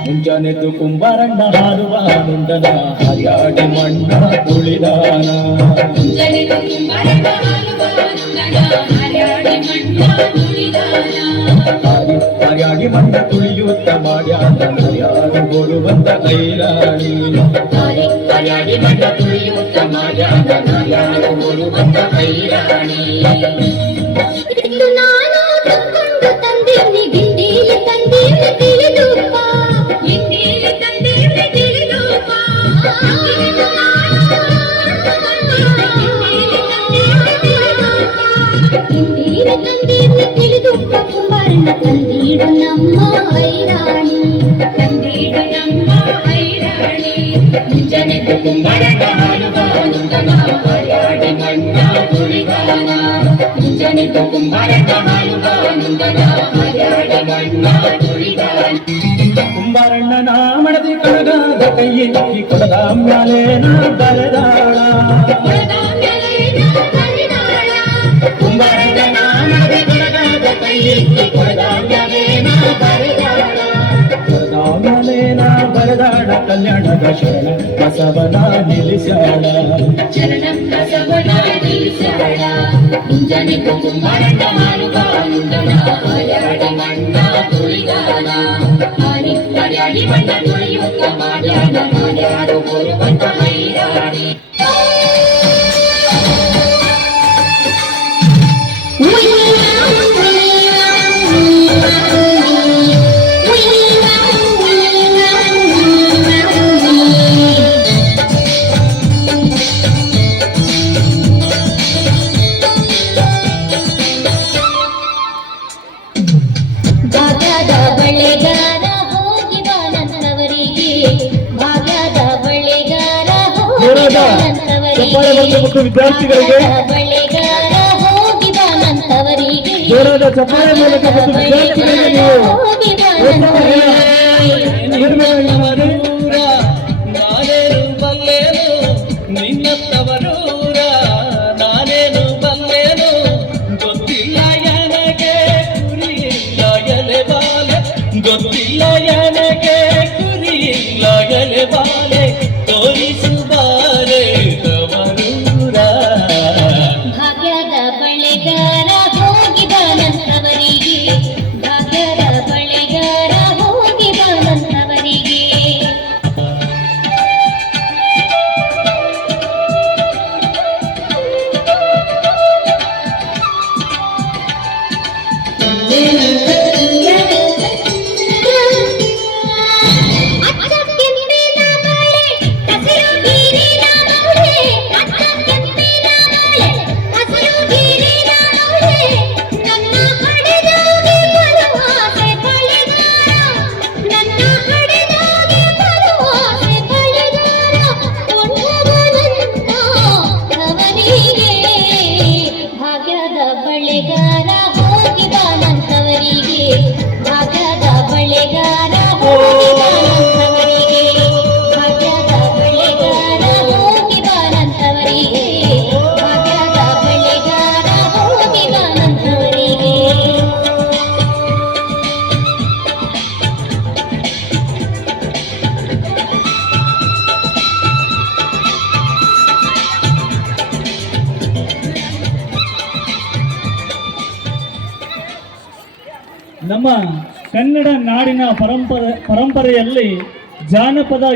ಮುಂಜಾನೆದ್ದು ಕುಂಬಾರಣ್ಣ ಹಾರುವ ಮುಂದನ ಹರ್ಯಾಡಿ ಮಣ್ಣ ತುಳಿದಾನ ಹರ್ಯಾಡಿ ಮಣ್ಣ ತುಳಿಯುತ್ತ ಮಾಡ್ಯಾನ ಹರ್ಯಾಡಿ ಬರುವಂತ ಐರಾಣಿ ಹರ್ಯಾಡಿ ಮಣ್ಣ ತುಳಿಯುತ್ತ ಮಾಡ್ಯಾನ ಹರ್ಯಾಡಿ ಬರುವಂತ ಐರಾಣಿ ತಂದೀಡು ನಮ್ಮ ಐರಾಣಿ ತಂದೀಡು ನಮ್ಮ ಐರಾಣಿ ಮುಂಜಾನೆದ್ದು ಕುಂಬಾರಣ್ಣ ಹಾಲು ಬಾನುಂದನ ಹರ್ಯಾಡಿ ಮಣ್ಣ ತುಳಿದಾನ ಮುಂಜಾನೆದ್ದು ಕುಂಬಾರಣ್ಣ ಹಾಲು ಬಾನುಂದನ ಹಾರ್ಯಾಡ ಮಣ್ಣ ತುಳಿದಾನ ಕುಂಬಾರಣ್ಣನ ಮಡದಿ ಕಡಗಾದ ಕೈಯಲ್ಲಿ ಕೊಡದ ಮ್ಯಾಲೇನ ಬರೆದಾಳ ಕೊಡದ ಮ್ಯಾಲೇನ ಬರೆದಾಳ ಕುಂಬಾರಣ್ಣನ ಮಡದಿ ಕಡಗಾದ ಕೈಯಲ್ಲಿ ಕೊಡದ ಮ್ಯಾಲೇನ ಬರೆದಾಳ ಕೊಡದ ಮ್ಯಾಲೇನ ಬರೆದಾಳ ಕಲ್ಯಾಣದ ಶರಣ ಬಸವನ ನಿಲ್ಲಿಸ್ಯಾಳ ಚರಣ ಬಸವನ ನಿಲ್ಲಿಸ್ಯಾಳ ಮುಂಜಾನೆದ್ದು ಕುಂಬಾರಣ್ಣ ಹಾಲು ಬಾನುಂದನ ಹಾರ್ಯಾಡ ಮಣ್ಣ ತುಳಿದಾನ ಹಾರ್ಯಾಡಿ ಮಣ್ಣ ತುಳಿಯುತ್ತ ಮಾಡ್ಯಾನ ಮಾಡ್ಯಾರು ಬರುವಂತ ಹೈರಾಣಿ ಭಾಗ್ಯದ ಬಳೆಗಾರ ಹೋಗಿ ಬಾನಂತವರಿಗೆ ಭಾಗ್ಯದ ಬಳೆಗಾರ ಹೋಗಿ ಬಾನಂತವರಿಗೆ ವಿದ್ಯಾರ್ಥಿಗಳಿಗೆ ಬಳೆಗಾರ ಹೋಗಿ ಬಾನಂತವರಿಗೆ ಜೋರಾದ ಚಪ್ಪಾಳೆ ಮೂಲಕ ಮತ್ತು ವಿದ್ಯಾರ್ಥಿಗಳಿಗೆ ನೀವು ಹೋಗಿ ಬಾನಂತವರಿಗೆ ನಾನೇನು ಬಲ್ಲೇನು ನಿನ್ನತ್ತವರೂರ ನಾನೇನು ಬಲ್ಲೇನು ಗೊತ್ತಿಲ್ಲ ನನಗೆ ಕುರಿಯಿಲ್ಲ ಎಲೆ ಬಾಲೆ ಗೊತ್ತಿಲ್ಲ ನನಗೆ ಕುರಿಯಿಲ್ಲ ಎಲೆ ಬಾಲೆ ತೋರಿಸುವಾರೆ ತವರೂರ ಭಾಗ್ಯದ ಬಳೆಗಾರ ಹೋಗಿ ಬಾನಂತವರಿಗೆ ಭಾಗ್ಯದ ಬಳೆಗಾರ ಹೋಗಿ ಬಾನಂತವರಿಗೆ ಭಾಗ್ಯದ ಬಳೆಗಾರ ಹೋಗಿ ಬಾನಂತವರಿಗೆ ಭಾಗ್ಯದ ಬಳೆಗಾರ ಹೋಗಿ ಬಾನಂತವರಿಗೆ ಭಾಗ್ಯದ ಬಳೆಗಾರ ಹೋಗಿ ಬಾನಂತವರಿಗೆ ಭಾಗ್ಯದ ಬಳೆಗಾರ ಹೋಗಿ ಬಾನಂತವರಿಗೆ ನಮ್ಮ ಕನ್ನಡ ನಾಡಿನ ಪರಂಪರೆಯಲ್ಲಿ ಜಾನಪದ